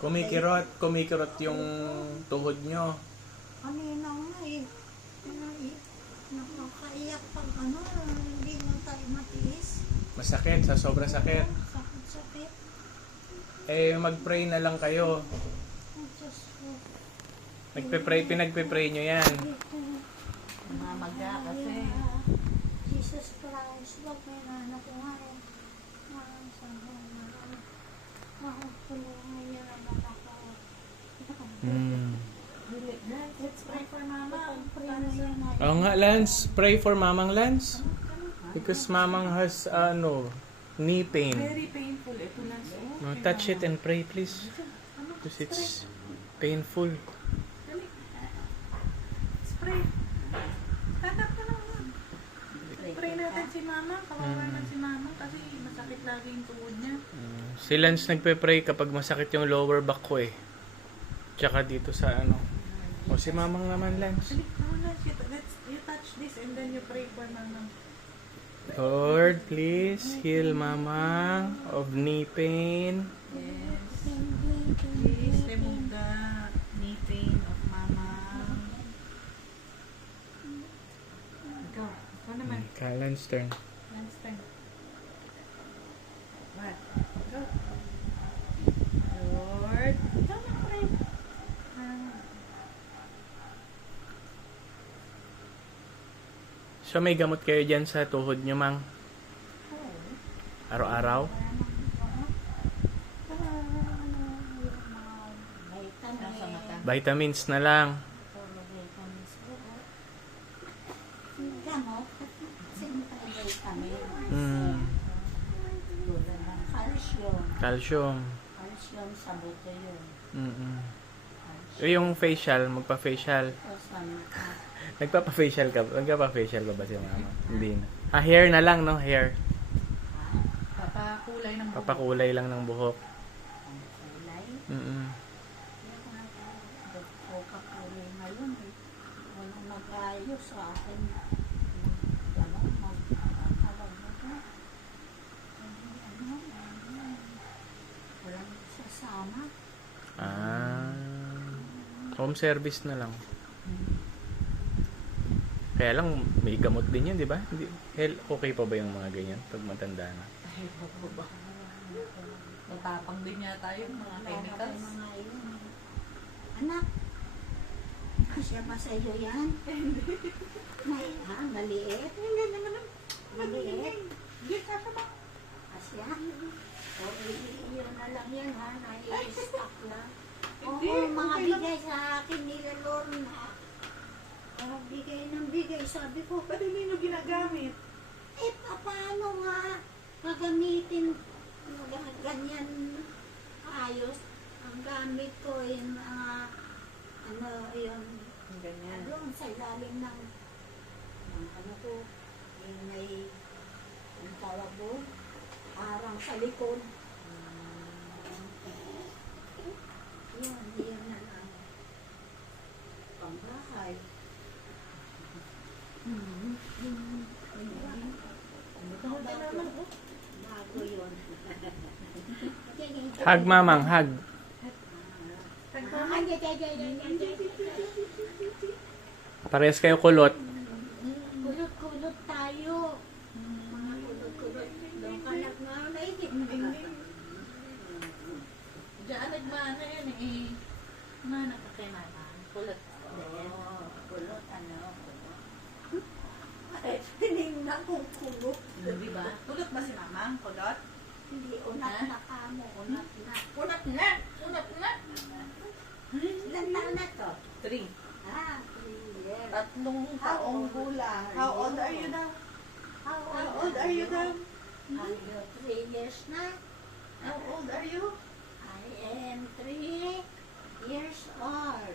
Kumikirot yung tuhod nyo. Kanina nga eh. Nakakaiyak pag hindi mo tayo matiis. Masakit, sa sobrang sakit. Sakit-sakit. Mag-pray na lang kayo. Diyos ko. Pinagpe-pray nyo yan. Mamaga kasi. Jesus Christ, wag may nanak ko nga eh. Mahulungan niya naman ako. Let's pray for mama. Oo nga, Lance. Pray for Mamang Lance. Because Mamang has, knee pain. Very painful. Ito lang. No, touch it and pray, please. Because it's painful. Let's pray. Stand up ka naman. Pray natin si mama. Kawawa na si mama kasi masakit lagi yung tuhod niya. Si Lance nagpe-pray kapag masakit yung lower back ko eh. Tsaka dito sa O si Mamang naman, Lance. You touch this and then you pray for mama. Lord, please heal Mamang of knee pain. Yes. Please remove the knee pain of mama. Ikaw naman. Lance turn. Last time. What? Go. Lord. Ikaw na, pray. So may gamot kayo dyan sa tuhod nyo, Mang? Araw-araw? Nasa mata. Vitamins na lang. Gamot. Siyempre vitamin. Calcium. Calcium sa buto yun. Yung facial, magpa-facial. Tapos sa mata. Nagpapa-facial ka ba si Mama? Hindi na. Hair na lang, no? Hair. Papakulay ng buhok. Papakulay lang ng buhok. Ang kulay. O kakulay ngayon eh. Walang mag-ayos sa akin. Magtawag mo ka. Walang sasama. Home service na lang. Kaya lang, may gamot din yun, di ba? Okay pa ba yung mga ganyan pag matanda na? Ay, ba? Matapang din yata yung mga chemicals. Mga yun. Anak, kasya ba sa iyo yan? Maliit? Hindi naman. Maliit? Hindi ka ba? Kasya? O, yun na lang yan ha, nai-stock lang. Hindi, Oo, mga okay lang. bigay sa akin nila Lorna. Bigay ng bigay, sabi ko, Ba't hindi nyo ginagamit? paano nga gagamitin ganyan ayos? Ang gamit ko yung mga, yun, Ganyan. doon sa ilalim ng ko, yung may, ang tawag doon, parang sa likod. Yun na lang. Pangbahay. Bago yun. Hug, Mamang, hug. Parehas kayo kulot. Kulot-kulot tayo. Mga kulot-kulot. Doon ka nagmanaigit. Diyan, nagmana yun eh. Mana ka kay mama. Kulot. Kulot, tinignan kong kulot. Di ba? Kulot ba si mama? Kulot? Hindi, unat na kamo. Unat na. Unat na! Unat na! Ilan taon na to? 3. 3 years. Tatlong taong gulang. How old are you now? How How old are you now? Are you 3 years na? How old are you? I am 3 years old.